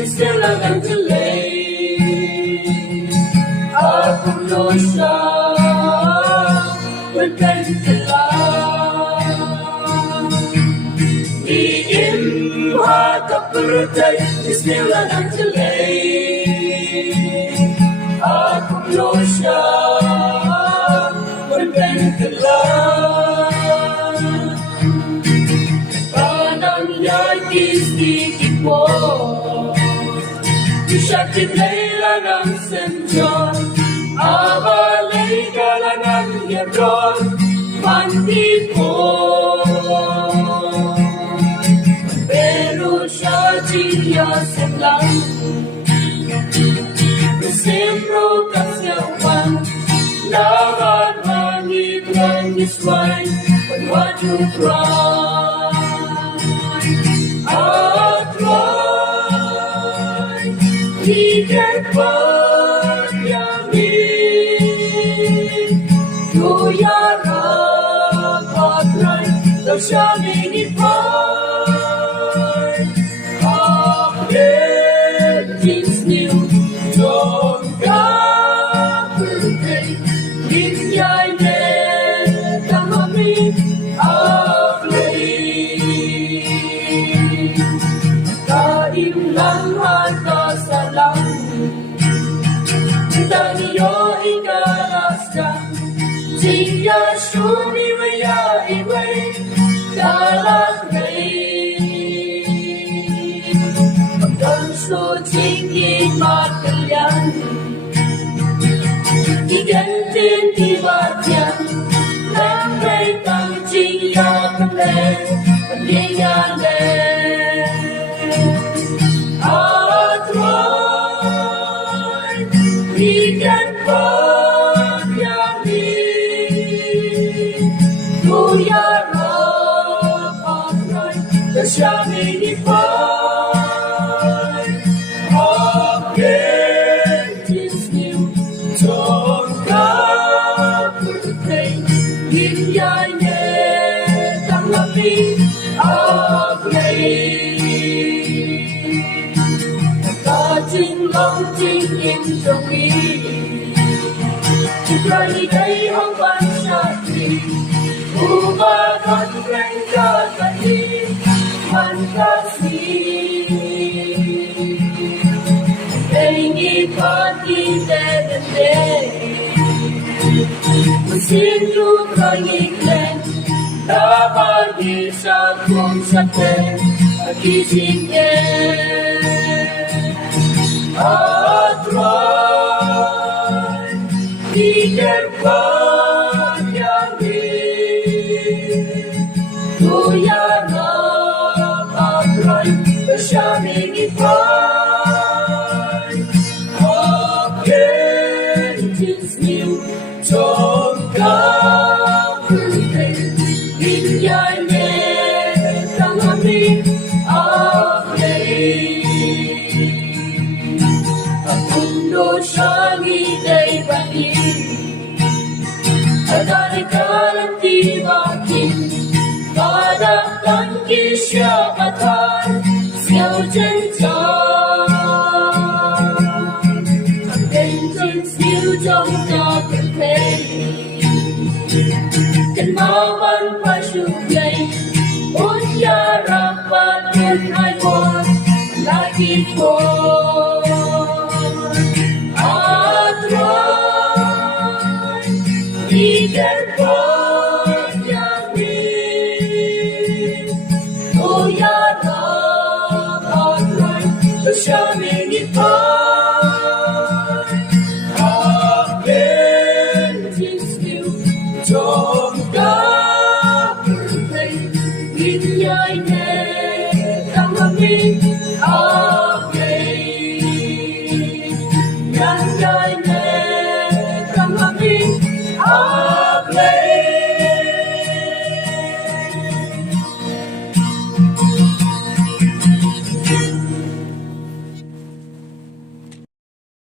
Sila ng delay Aku dosa bergantilah Diimha kapurutay Sila ng delay Aku dosa bergantilah Panang yagis dikit mo Syakit layla ng senjon Abalay ka lang ang yaron Mandi po Pero siya tiyasin lang Sempro kasyawan Lawan mangit ng isway Pagwaju cry At cry Tidak beryamin Tuyara patrai Tersyaming ipai Update Jeans new Don't come birthday Linyay netang amin Aflay Kaim lang hata sa lang Taniyo ikalaskan Jingya syuni waya iway Kalakay Pagkanso jingin makalyan Igantin tibatyan Nangay tang jingya kanay Paningalan Ikan pagyamin Tuyara patray Tersyaming ipay Again Jeans new Don't come birthday Hinyay netang lapit Aglay Jing long jing in the week Jai day hong ban shati Uba got rain got bani Man kasi Pengi party dead and day Mesin luka ngiklen Dapat bisa kong sakten Kising Atrai Tiger pagyamin Tuyana atrai Tersyaming ipay Again Jeans new Tongkang birthday Hinyay netang amin Aglay Syangi day bagi Adari kalang tibakin Padahkan kisyapatan Siyaw jenjang Ang benjin siyaw jong kakapay Kenmawan pasyuklay Unyara patun ayon Lagi ko Ikan pagyamin Tuyara patray Tersyaming ipay Again Jeans new Tongkang birthday Hinyay netang amin Aglay Yang